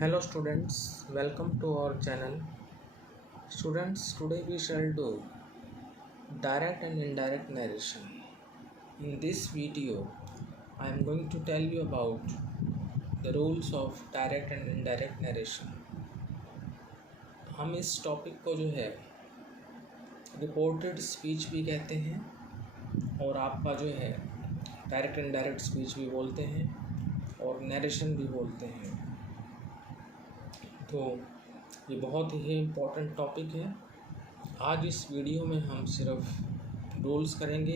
Hello students, welcome to our channel. Students, today we shall do direct and indirect narration. In this video, I am going to tell you about the rules of direct and indirect narration. हम इस topic को जो है reported speech भी कहते हैं और आपका जो है डायरेक्ट एंड इनडायरेक्ट स्पीच भी बोलते हैं और नरेशन भी बोलते हैं। तो ये बहुत ही इम्पोर्टेंट टॉपिक है। आज इस वीडियो में हम सिर्फ रूल्स करेंगे।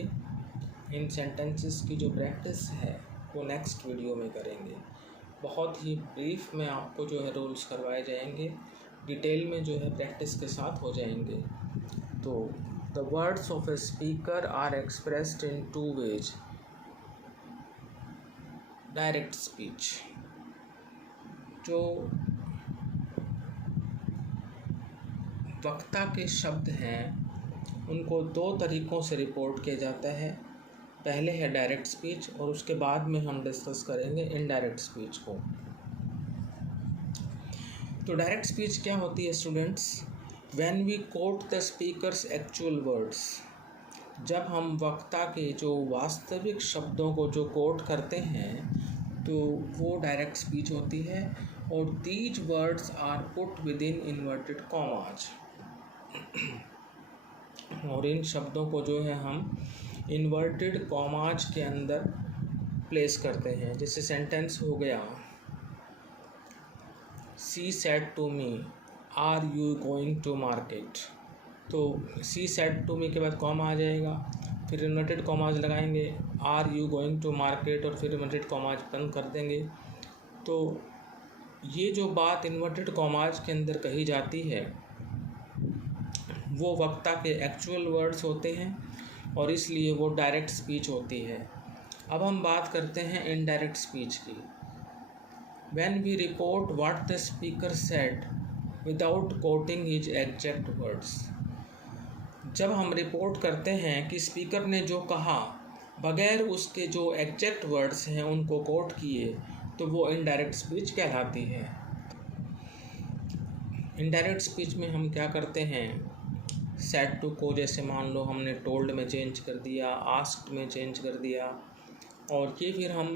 इन सेंटेंसेस की जो प्रैक्टिस है वो नेक्स्ट वीडियो में करेंगे। बहुत ही ब्रीफ में आपको जो है रूल्स करवाए जाएंगे, डिटेल में जो है प्रैक्टिस के साथ हो जाएंगे। तो the words of a speaker are expressed in two ways. Direct speech, जो वक्ता के शब्द हैं उनको दो तरीक़ों से रिपोर्ट किया जाता है। पहले है डायरेक्ट स्पीच और उसके बाद में हम डिस्कस करेंगे इनडायरेक्ट स्पीच को। तो डायरेक्ट स्पीच क्या होती है students? When we quote the speaker's actual words, जब हम वक्ता के जो वास्तविक शब्दों को जो कोट करते हैं तो वो डायरेक्ट स्पीच होती है। और these words are put within inverted commas, और इन शब्दों को जो है हम इन्वर्टेड कॉमाज के अंदर प्लेस करते हैं। जैसे सेंटेंस हो गया, she said to me are you going to market. तो सी सेड टू मी के बाद कॉमा आ जाएगा, फिर इन्वर्टेड कॉमाज लगाएंगे, are you going to market, और फिर इन्वर्टेड कॉमाज बंद कर देंगे। तो ये जो बात इन्वर्टेड कॉमाज के अंदर कही जाती है वो वक्ता के एक्चुअल वर्ड्स होते हैं और इसलिए वो डायरेक्ट स्पीच होती है। अब हम बात करते हैं इनडायरेक्ट स्पीच की। When we report what the speaker said without quoting his exact words, जब हम रिपोर्ट करते हैं कि स्पीकर ने जो कहा बगैर उसके जो एग्जैक्ट वर्ड्स हैं उनको कोट किए, तो वो इनडायरेक्ट स्पीच कहलाती है। इनडायरेक्ट स्पीच में हम क्या करते हैं, सेड टू को जैसे मान लो हमने टोल्ड में चेंज कर दिया, आस्क्ड में चेंज कर दिया, और ये फिर हम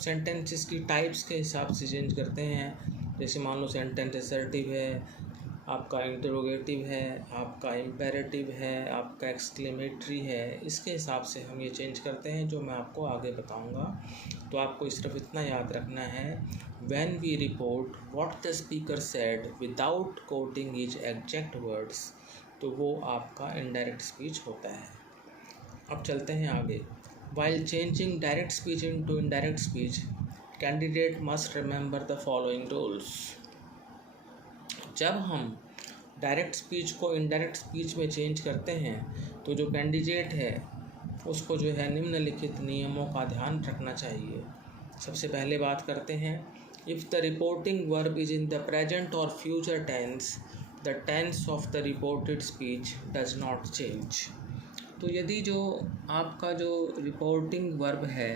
सेंटेंसेस की टाइप्स के हिसाब से चेंज करते हैं। जैसे मान लो सेंटेंस असर्टिव है, आपका इंटरोगेटिव है, आपका इम्पेरेटिव है, आपका एक्सक्लेमेटरी है, इसके हिसाब से हम ये चेंज करते हैं जो मैं आपको आगे बताऊंगा। तो आपको सिर्फ इतना याद रखना है, when we report what the speaker said without quoting his exact words, तो वो आपका इनडायरेक्ट स्पीच होता है। अब चलते हैं आगे। While changing direct speech into indirect speech, candidate must remember the following rules. जब हम डायरेक्ट स्पीच को इनडायरेक्ट स्पीच में चेंज करते हैं तो जो कैंडिडेट है उसको जो है निम्नलिखित नियमों का ध्यान रखना चाहिए। सबसे पहले बात करते हैं, if the reporting verb is in the present और future tense, the tense of the reported speech does not change. तो यदि जो आपका जो रिपोर्टिंग वर्ब है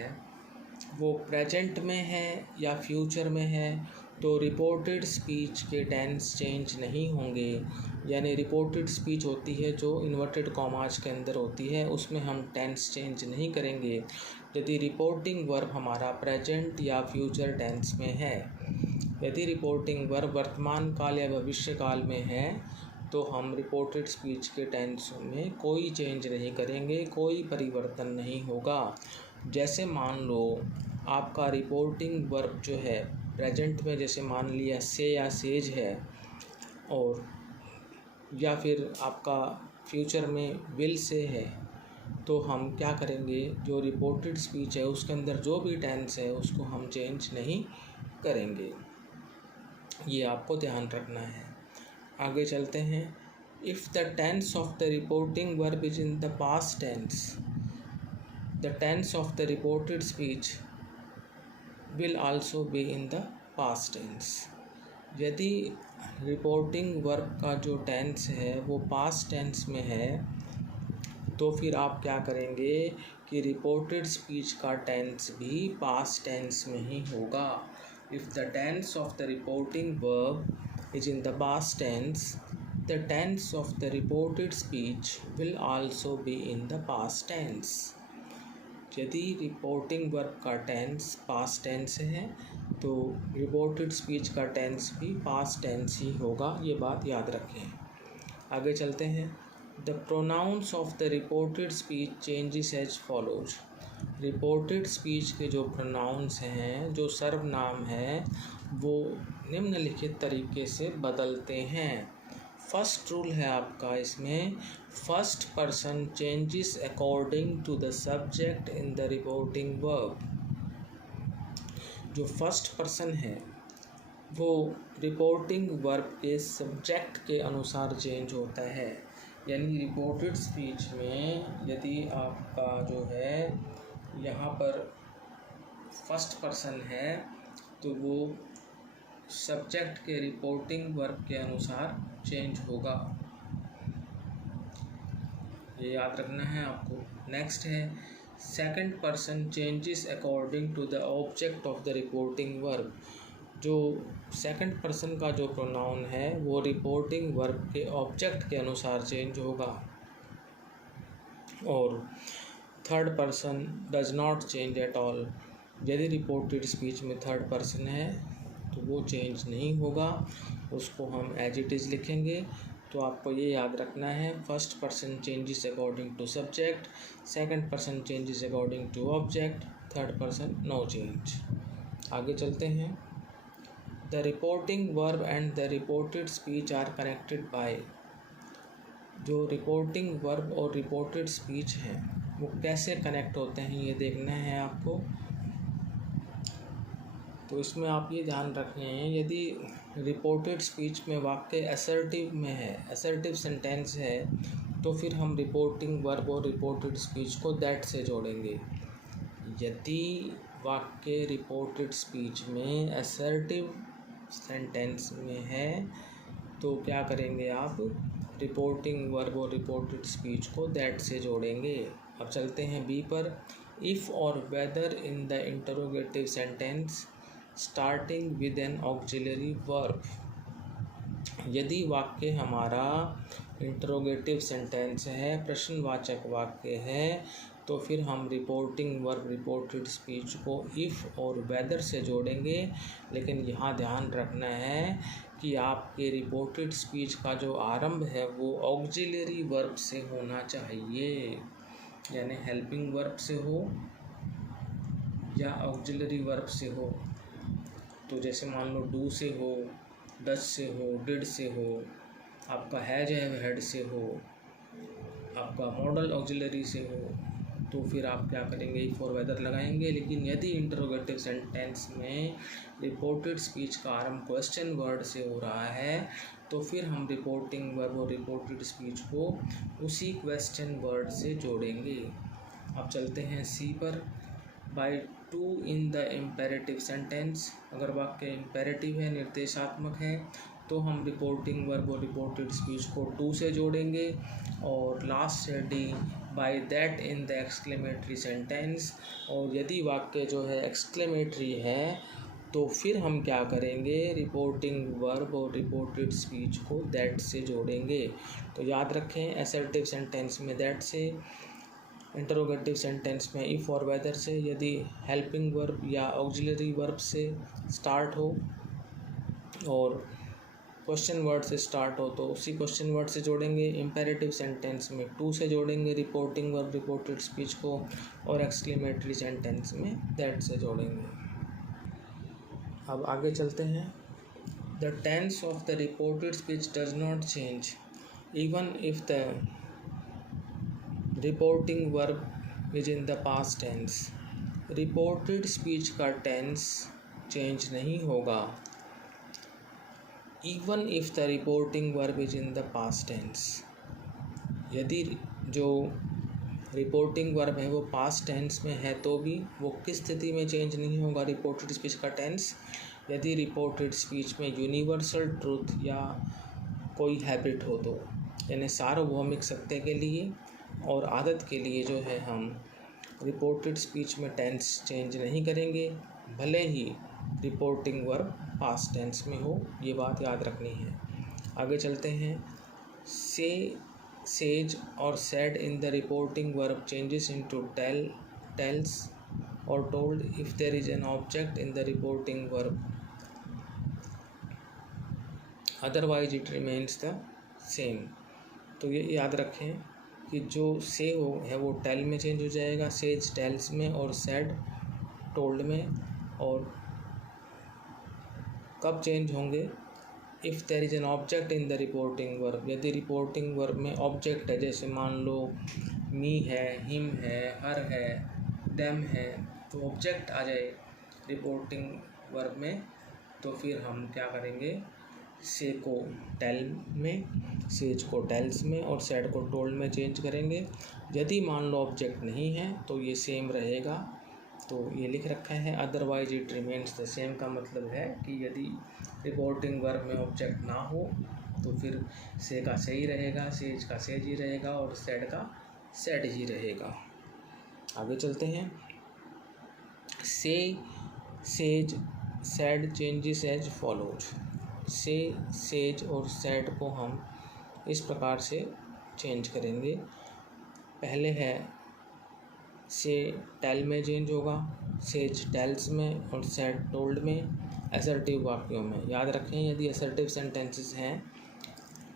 वो प्रेजेंट में है या फ्यूचर में है तो रिपोर्टेड स्पीच के टेंस चेंज नहीं होंगे। यानी रिपोर्टेड स्पीच होती है जो इन्वर्टेड कॉमाज के अंदर होती है, उसमें हम टेंस चेंज नहीं करेंगे यदि रिपोर्टिंग वर्ब हमारा प्रेजेंट या फ्यूचर टेंस में है। यदि रिपोर्टिंग वर्ब वर्तमान काल या भविष्य काल में है तो हम रिपोर्टेड स्पीच के टेंस में कोई चेंज नहीं करेंगे, कोई परिवर्तन नहीं होगा। जैसे मान लो आपका रिपोर्टिंग वर्ब जो है प्रेजेंट में, जैसे मान लिया से या सेज है, और या फिर आपका फ्यूचर में विल से है, तो हम क्या करेंगे, जो रिपोर्टेड स्पीच है उसके अंदर जो भी टेंस है उसको हम चेंज नहीं करेंगे। ये आपको ध्यान रखना है। आगे चलते हैं। If the tense of the reporting verb is in the past tense, the tense of the reported speech will also be in the past tense. यदि रिपोर्टिंग वर्ब का जो टेंस है वो पास्ट टेंस में है तो फिर आप क्या करेंगे कि रिपोर्टेड स्पीच का टेंस भी पास्ट टेंस में ही होगा। if the tense of the reporting verb is in the past tense, the tense of the reported speech will also be in the past tense. यदि रिपोर्टिंग वर्ब का tense past tense है तो reported speech का tense भी past tense ही होगा, ये बात याद रखें। आगे चलते हैं। The pronouns of the reported speech changes as follows. Reported speech के जो प्रोनाउंस हैं, जो सर्वनाम हैं, वो निम्नलिखित तरीके से बदलते हैं। फर्स्ट रूल है आपका इसमें, first person changes according to the subject in the reporting verb. जो फर्स्ट पर्सन है वो रिपोर्टिंग वर्ब के सब्जेक्ट के अनुसार चेंज होता है। यानी रिपोर्टेड स्पीच में यदि आपका जो है यहाँ पर फर्स्ट पर्सन है तो वो सब्जेक्ट के रिपोर्टिंग वर्ब के अनुसार चेंज होगा, ये याद रखना है आपको। नेक्स्ट है second person changes according to the object of the reporting verb. जो सेकंड पर्सन का जो प्रोनाउन है वो रिपोर्टिंग वर्ब के ऑब्जेक्ट के अनुसार चेंज होगा। और third person does not change at all. यदि रिपोर्टेड स्पीच में थर्ड पर्सन है तो वो चेंज नहीं होगा, उसको हम एज इट इज़ लिखेंगे। तो आपको ये याद रखना है, first person changes according to subject, second person changes according to object, third person no change. आगे चलते हैं। The reporting verb and the reported speech are connected by. जो रिपोर्टिंग वर्ब और रिपोर्टेड स्पीच हैं वो कैसे कनेक्ट होते हैं ये देखना है आपको। तो इसमें आप ये ध्यान रखना है, यदि रिपोर्टेड स्पीच में वाक्य असर्टिव में है, असर्टिव सेंटेंस है, तो फिर हम रिपोर्टिंग वर्ब और रिपोर्टेड स्पीच को दैट से जोड़ेंगे। यदि वाक्य रिपोर्टेड स्पीच में असर्टिव सेंटेंस में है तो क्या करेंगे आप, रिपोर्टिंग वर्ब और रिपोर्टेड स्पीच को दैट से जोड़ेंगे। अब चलते हैं बी पर। इफ़ और whether in the interrogative sentence starting with an auxiliary verb. यदि वाक्य हमारा इंटरोगेटिव सेंटेंस है, प्रश्नवाचक वाक्य है, तो फिर हम रिपोर्टिंग वर्ब रिपोर्टेड स्पीच को इफ़ और वेदर से जोड़ेंगे। लेकिन यहाँ ध्यान रखना है कि आपके रिपोर्टेड स्पीच का जो आरंभ है वो ऑक्सिलरी वर्ब से होना चाहिए, यानी हेल्पिंग वर्ब से हो या ऑक्सिलरी वर्ब से हो। तो जैसे मान लो डू से हो, डज से हो, डिड से हो, आपका हैज है हेड से हो, आपका मॉडल ऑक्सिलरी से हो, तो फिर आप क्या करेंगे, इफ और वेदर लगाएंगे। लेकिन यदि इंटरोगेटिव सेंटेंस में रिपोर्टेड स्पीच का आरंभ क्वेश्चन वर्ड से हो रहा है तो फिर हम रिपोर्टिंग वर्ब और रिपोर्टेड स्पीच को उसी क्वेश्चन वर्ड से जोड़ेंगे। अब चलते हैं सी पर। By two in the imperative sentence. अगर वाक्य इम्पेरेटिव है, निर्देशात्मक है, तो हम रिपोर्टिंग वर्ब और रिपोर्टेड स्पीच को टू से जोड़ेंगे। और लास्ट है D, by that in the exclamatory sentence. और यदि वाक्य जो है एक्सक्लेमेटरी है तो फिर हम क्या करेंगे, रिपोर्टिंग वर्ब और रिपोर्टेड स्पीच को दैट से जोड़ेंगे। तो याद रखें, असर्टिव सेंटेंस में दैट से, इंटरोगेटिव सेंटेंस में इफ़ और वेदर से, यदि हेल्पिंग वर्ब या ऑक्सिलरी वर्ब से स्टार्ट हो और क्वेश्चन वर्ड से स्टार्ट हो तो उसी क्वेश्चन वर्ड से जोड़ेंगे। इम्पेरेटिव सेंटेंस में टू से जोड़ेंगे रिपोर्टिंग वर्ब रिपोर्टेड स्पीच को, और एक्सक्लेमेटरी सेंटेंस में दैट से जोड़ेंगे। अब आगे चलते हैं। The tense of the reported speech does not change even if the reporting verb is in the past tense. Reported speech का टेंस चेंज नहीं होगा even if the reporting verb is in the past tense. यदि जो reporting verb है वो past tense में है तो भी वो किस स्थिति में चेंज नहीं होगा, रिपोर्टेड स्पीच का टेंस, यदि रिपोर्टेड स्पीच में यूनिवर्सल ट्रूथ या कोई हैबिट हो तो, यानी सार्वभौमिक सत्य के लिए और आदत के लिए जो है हम रिपोर्टेड स्पीच में टेंस चेंज नहीं करेंगे। भले ही रिपोर्टिंग वर्ब पास्ट टेंस में हो, ये बात याद रखनी है। आगे चलते हैं। से, सेज और said in the reporting verb changes into tell, tells और told if there is an object in the reporting verb, otherwise it remains the same. तो ये याद रखें कि जो से है वो टेल में चेंज हो जाएगा, सेज टेल्स में और सेड टोल्ड में। और कब चेंज होंगे? If there is an object in the reporting verb, यदि रिपोर्टिंग वर्ब में ऑब्जेक्ट है, जैसे मान लो मी है, हिम है, हर है, देम है, तो ऑब्जेक्ट आ जाए रिपोर्टिंग वर्ब में, तो फिर हम क्या करेंगे? से को टेल में, सेज को टेल्स में और सेड को टोल्ड में चेंज करेंगे। यदि मान लो ऑब्जेक्ट नहीं है तो ये सेम रहेगा, तो ये लिख रखा है otherwise it remains the same का मतलब है कि यदि रिपोर्टिंग वर्ब में ऑब्जेक्ट ना हो तो फिर से का से ही रहेगा, सेज का सेज ही रहेगा और सेड का सेड ही रहेगा। आगे चलते हैं। Say, says, said changes as follows. Say, says और सेड को हम इस प्रकार से चेंज करेंगे। पहले है से टेल में चेंज होगा, सेज टेल्स में और सेड टोल्ड में असर्टिव वाक्यों में। याद रखें, यदि असर्टिव सेंटेंसेस हैं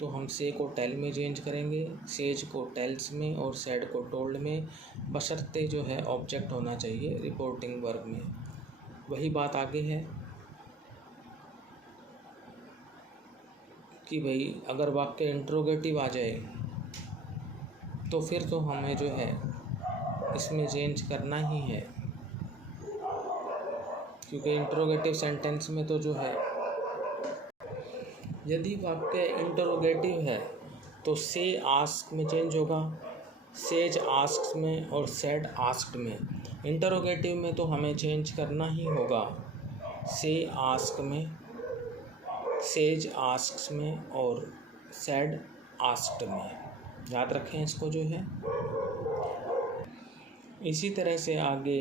तो हम से को टेल में चेंज करेंगे, सेज को टेल्स में और सेड को टोल्ड में, बशर्ते जो है ऑब्जेक्ट होना चाहिए रिपोर्टिंग वर्ब में। वही बात आगे है कि भाई अगर वाक्य इंट्रोगेटिव आ जाए तो फिर तो हमें जो है इसमें चेंज करना ही है, क्योंकि इंट्रोगेटिव सेंटेंस में तो जो है, यदि वाक्य इंट्रोगेटिव है तो से आस्क में चेंज होगा, सेज आस्क्स में और सेड आस्क्ड में। इंट्रोगेटिव में तो हमें चेंज करना ही होगा, से आस्क में, सेज आस्क्स में और सेड आस्क्ड में। याद रखें इसको जो है। इसी तरह से आगे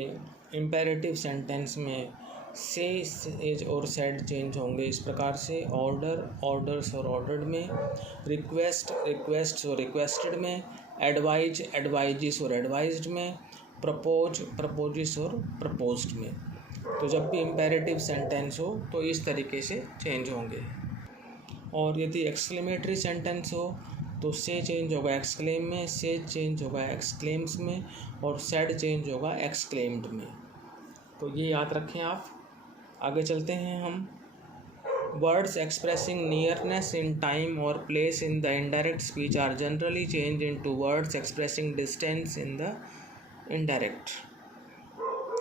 इम्पेरेटिव सेंटेंस में से, सेज और सेड चेंज होंगे इस प्रकार से। ऑर्डर, ऑर्डर्स और ऑर्डर्ड में, रिक्वेस्ट, रिक्वेस्ट्स और रिक्वेस्टेड में, एडवाइज, एडवाइजिस और एडवाइज्ड में, प्रपोज, प्रपोजिस और प्रपोज्ड में। तो जब भी इम्पेरेटिव सेंटेंस हो तो इस तरीके से चेंज होंगे। और यदि एक्सक्लेमेटरी सेंटेंस हो तो से चेंज होगा एक्सक्लेम में, सेज चेंज होगा एक्सक्लेम्स में और सेड चेंज होगा एक्सक्लेम्ड में। तो ये याद रखें आप। आगे चलते हैं हम। Words expressing nearness in time और place in the indirect speech are generally change into words expressing distance in the indirect.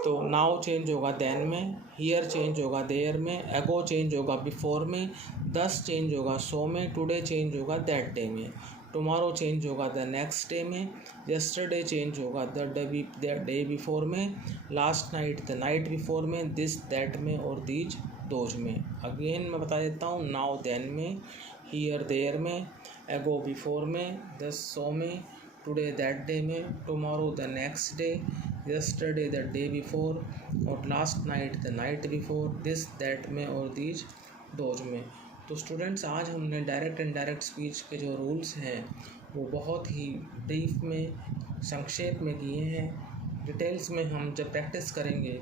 तो नाउ चेंज होगा देन में, हियर चेंज होगा देयर में, एगो चेंज होगा बिफोर में, दस चेंज होगा सो में, टुडे चेंज होगा दैट डे में, टुमारो चेंज होगा द नेक्स्ट डे में, यस्टरडे चेंज होगा द डे बिफोर में, last night the night before में, दिस दैट में और दीज दोज में। अगेन मैं बता देता हूँ, नाउ देन में, हियर देयर में, एगो बिफोर में, दस सो में, टुडे दैट डे में, tomorrow the next day, yesterday the day before और last night the night before, this that में और दीज दोज में। तो स्टूडेंट्स, आज हमने डायरेक्ट एंड डायरेक्ट स्पीच के जो रूल्स हैं वो बहुत ही ब्रीफ में, संक्षेप में किए हैं। डिटेल्स में हम जब प्रैक्टिस करेंगे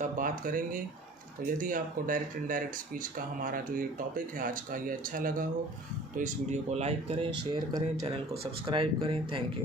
तब बात करेंगे। तो यदि आपको डायरेक्ट एंड डायरेक्ट स्पीच का हमारा जो ये टॉपिक है आज का, ये अच्छा लगा हो तो इस वीडियो को लाइक करें, शेयर करें, चैनल को सब्सक्राइब करें। Thank you.